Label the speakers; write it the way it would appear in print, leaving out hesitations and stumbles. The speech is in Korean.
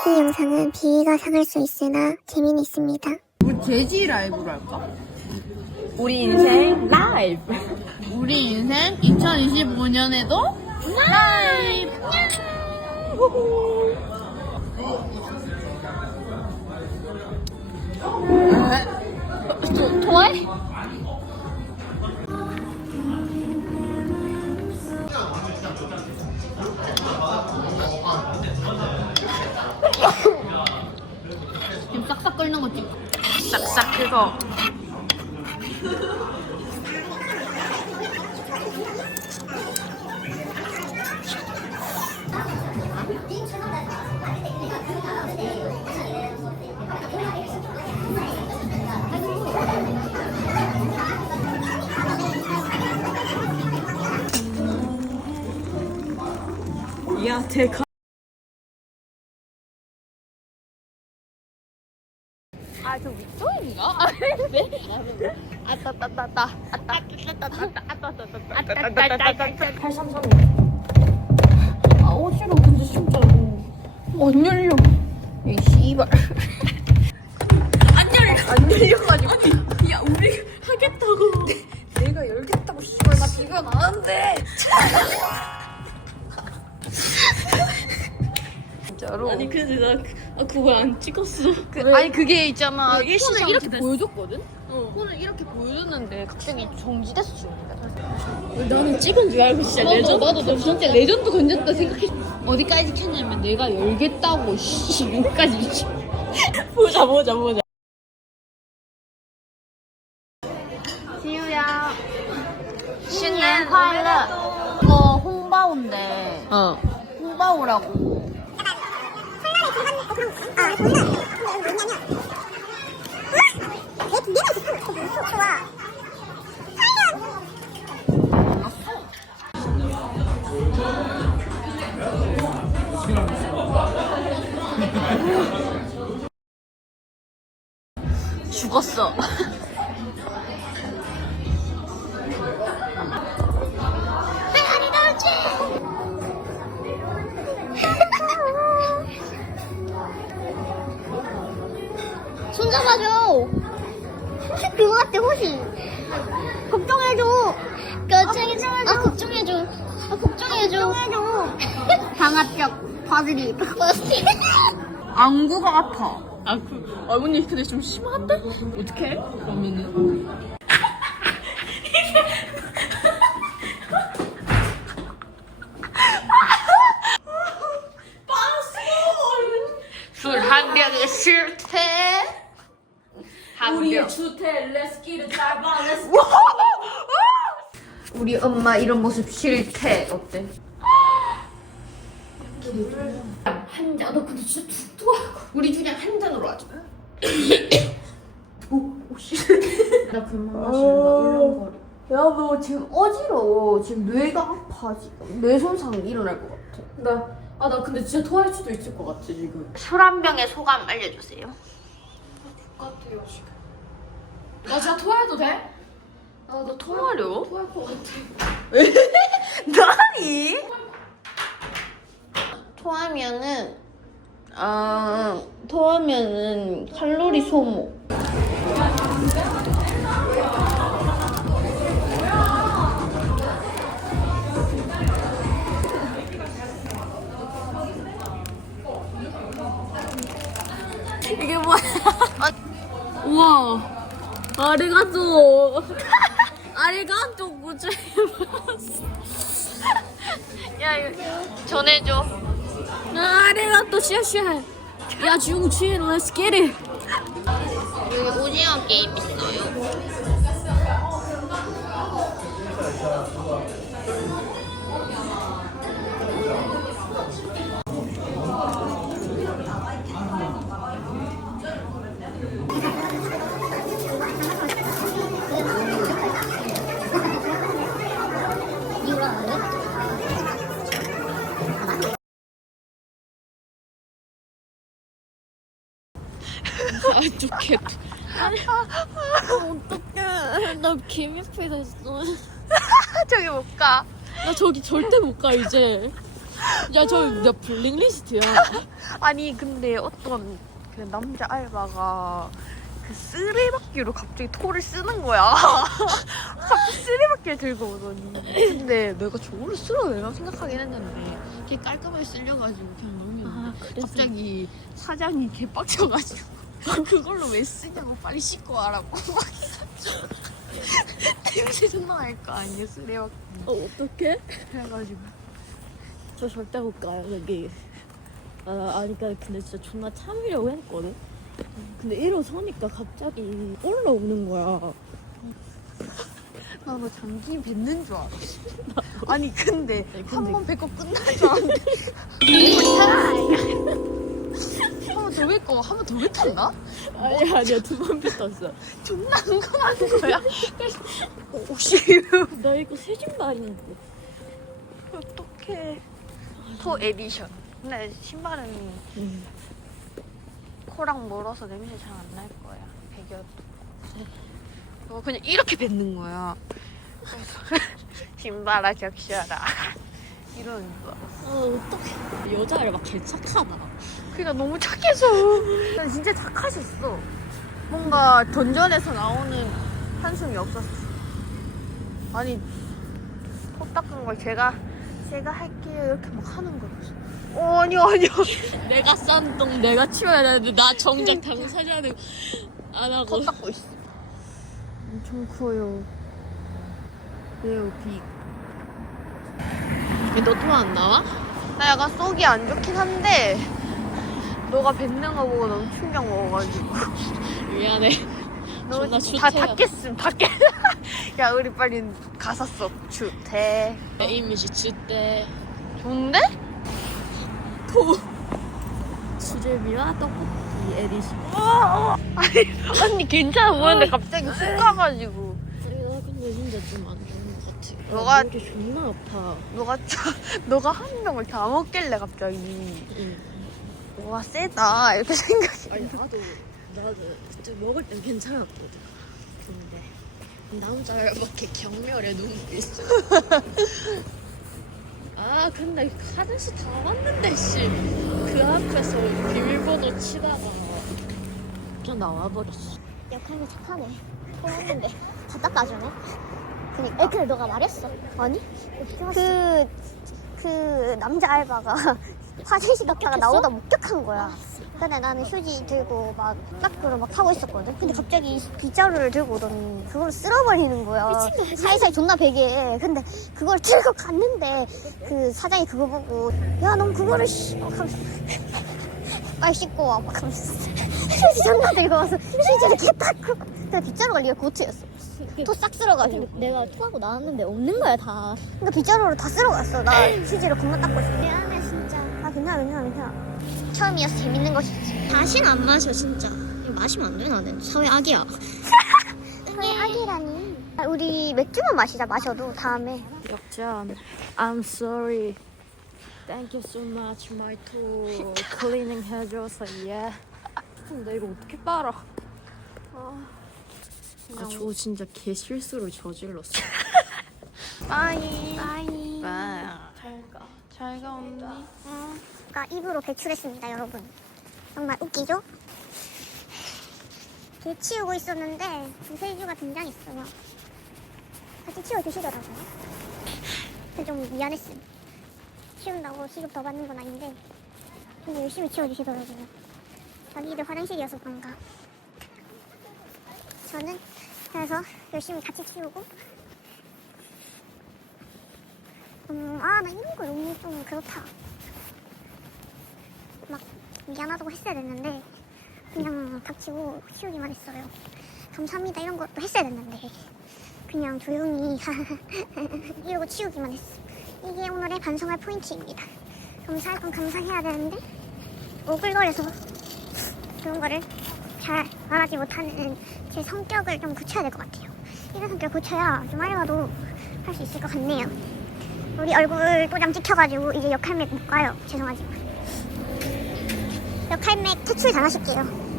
Speaker 1: 이 영상은 비위가 상할 수 있으나 재미는 있습니다.
Speaker 2: 우리 돼지 라이브로 할까?
Speaker 3: 우리 인생 라이브.
Speaker 2: 우리 인생 2025년에도 라이브!
Speaker 3: 토할?
Speaker 2: 지금 싹싹 끓는 거 찍어.
Speaker 3: 싹싹 그거. 야, 제가. 아, 저 위쪽인가? 아, 네? 아따따따따. 아따따따따. 833. 아, 어지러워. 근데 진짜로. 안 열려. 이 씨발. 안 열려가지고. 야, 우리 하겠다고. 내가 열겠다고, 씨발. 나 비가 나는데. 진짜로.
Speaker 2: 아니 근데 나 그거 안 찍었어.
Speaker 3: 아니 그게 있잖아.
Speaker 2: 폰을 이렇게 보여줬거든?
Speaker 3: 폰을 이렇게 보여줬는데 갑자기 정지됐어 중간에.
Speaker 2: 나는 찍은 줄 알고 진짜 나도 진짜 레전드 건졌다 생각했어. 어디까지 켰냐면 내가 열겠다고 여기까지. 보자.
Speaker 3: 지우야 신년快乐. 이거 홍바오인데 홍바오라고. 죽었어.
Speaker 1: 손잡아줘. 혹시 그거 같아, 혹시. 걱정해줘. 걱정해줘. 걱정해줘. 방합적 바들이.
Speaker 2: 안구가 아파. 언니 근데 좀 심한데? 어떡해? 그러면은.
Speaker 3: 술 한 병에 실패. 한 병.
Speaker 2: 주택 레스키를 짧아 레스.
Speaker 3: 우리 엄마 이런 모습 싫대. 어때? 한 잔. 너 근데 진짜 툭툭하고. 우리 그냥 한 잔으로 하자. 씨. 나 그만 마시는 거 울렁거려. 야, 너 지금 어지러워. 지금 뇌가 아파 지금. 뇌 손상 일어날 것 같아.
Speaker 2: 나 근데 진짜 토할 수도 있을 것 같아 지금.
Speaker 3: 술 한 병의 소감 알려주세요.
Speaker 2: 똑같아요 지금. 나 진짜 토해도 돼?
Speaker 3: 너 토하려?
Speaker 2: 토할 것 같아.
Speaker 3: 너니? 토하면은 칼로리 소모. 이게 뭐야?
Speaker 2: 우와. 아리가또. 아리가또 고자이마스.
Speaker 3: 야 이거 전해줘.
Speaker 2: 아리가또 샤샤. 야 중치 let's get it.
Speaker 3: 여기 오징어 게임 있어요.
Speaker 2: 어떡해. 어떡해. 나 개미피 됐어.
Speaker 3: 저기 못 가.
Speaker 2: 나 저기 절대 못 가 이제. 야 블랙리스트야.
Speaker 3: 아니 근데 어떤 그 남자 알바가 그 쓰레받기로 갑자기 토를 쓰는 거야. 갑자기 쓰레받기를 들고 오더니. 근데 내가 저거를 쓸어도 되나 생각하긴 했는데
Speaker 2: 걔 깔끔하게 쓸려가지고 그냥 넣으면
Speaker 3: 아, 그래서?
Speaker 2: 갑자기 사장이 개 빡쳐가지고 그걸로 왜 쓰냐고 빨리 씻고 와라고 막 해가지고 냄새 존나 날 거 아니야 쓰레받기.
Speaker 3: 어떡해?
Speaker 2: 그래가지고
Speaker 3: 저 절대 못 가요 여기. 아니 근데 진짜 존나 참으려고 했거든. 근데 일어서니까 갑자기 올라오는 거야.
Speaker 2: 나너 장기 뱉는 줄 알았어. 아니 근데
Speaker 3: 근데-
Speaker 2: 한 번 뱉고 끝날 줄 알았는데 한 번 더 뱉고 한 번 더 뱉었나?
Speaker 3: 아니야 2번 뱉었어.
Speaker 2: 존나 흥건한 거야.
Speaker 3: 혹시 나 이거 새 신발인데.
Speaker 2: 어떡해. 토 에디션. 근데 신발은
Speaker 3: 응.
Speaker 2: 코랑 멀어서 냄새 잘 안 날 거야. 배겨도. 그냥 이렇게 뱉는 거야. 그래서 신발아 적셔라. 이러는 거야.
Speaker 3: 어떡해. 여자를 막 개착하다.
Speaker 2: 그러니까 너무 착해서. 난 진짜 착하셨어. 뭔가 던전에서 나오는 한숨이 없었어. 아니, 코 닦은 걸 제가 할게요. 이렇게 막 하는 거였어. 아니요.
Speaker 3: 내가 싼 똥 내가 치워야 되는데 나 정작 당사자는 안 하고.
Speaker 2: 코 닦고 있어. 엄청 커요. 왜요, 빅?
Speaker 3: 너 또 안 나와?
Speaker 2: 나 약간 속이 안 좋긴 한데, 너가 뱉는 거 보고 너무 충격 먹어가지고.
Speaker 3: 미안해.
Speaker 2: 너
Speaker 3: 존나
Speaker 2: 다
Speaker 3: 주태야.
Speaker 2: 닫겠음, 야, 우리 빨리 가사 써. 주태.
Speaker 3: 내 이미지 주대.
Speaker 2: 좋은데?
Speaker 3: 수제비와 떡볶이 에디션.
Speaker 2: 언니 괜찮아 보였는데 갑자기 훅 가가지고.
Speaker 3: 근데 진짜 좀 안 좋은 것 같아.
Speaker 2: 너가-
Speaker 3: 이게 존나 아파.
Speaker 2: 너가 한 명을 다 먹길래 갑자기.
Speaker 3: 응.
Speaker 2: 와, 세다. 이렇게 생각이.
Speaker 3: 아니 나도 그때 먹을 땐 괜찮았거든. 근데 남자를 이렇게 경멸해 눈빛. 아 근데 화장실 다 왔는데 씨. 그 앞에서 비밀번호 치다가 그냥 나와버렸어.
Speaker 1: 역할이 착하네. 해왔는데 다 닦아주네. 그니까. 근데 너가 말했어. 아니? 그 남자 알바가 화장실 갔다가 나오다 목격한 거야. 근데 나는 휴지 들고 막 닦으러 막 하고 있었거든. 근데 갑자기 빗자루를 들고 오더니 그걸 쓸어버리는 거야. 사이사이 존나 베개. 근데 그걸 들고 갔는데 그 사장이 그거 보고 야 넌 그거를 막 하면서 빨리 씻고 와 막 하면서 휴지 존나 들고 와서 휴지를 이렇게 닦고. 근데 빗자루가 리얼 고트였어. 토 싹 쓸어가지고. 내가 토하고 나왔는데 없는 거야 다. 그러니까 빗자루로 다 쓸어갔어. 나 휴지를 겁나 닦고 있어. 미안해 진짜. 아 괜찮아. 처음이어서 재밌는 것이지. 다시는 안 마셔 진짜. 이거 마시면 안 돼 나는. 사회 악이야. 사회 악이라니. 우리 맥주만 마시자. 마셔도 다음에.
Speaker 3: 역전. I'm sorry. Thank you so much, my toe. 클리닝 해줘서 yeah. 근데 이거 어떻게 빨아? 저 진짜 개 실수를 저질렀어.
Speaker 2: 빠이.
Speaker 1: 빠이.
Speaker 2: 잘가, 언니.
Speaker 1: 가 입으로 배출했습니다 여러분. 정말 웃기죠? 개 치우고 있었는데 세주가 등장했어요. 같이 치워주시더라고요. 그래서 좀 미안했음. 치운다고 시급 더 받는 건 아닌데 근데 열심히 치워주시더라고요. 자기들 화장실이어서 그런가. 저는 그래서 열심히 같이 치우고 나 이런 거 너무 좀 그렇다. 막 미안하다고 했어야 됐는데 그냥 닥치고 치우기만 했어요. 감사합니다 이런 것도 했어야 됐는데 그냥 조용히 이러고 치우기만 했어. 이게 오늘의 반성할 포인트입니다. 감사할 건 감사해야 되는데 오글거려서 그런 거를 잘 말하지 못하는 제 성격을 좀 고쳐야 될 것 같아요. 이런 성격 고쳐야 좀 알바도 할 수 있을 것 같네요. 우리 얼굴 또장 찍혀가지고 이제 역할맥 못 가요. 죄송하지만 역할맥 퇴출 당하실게요.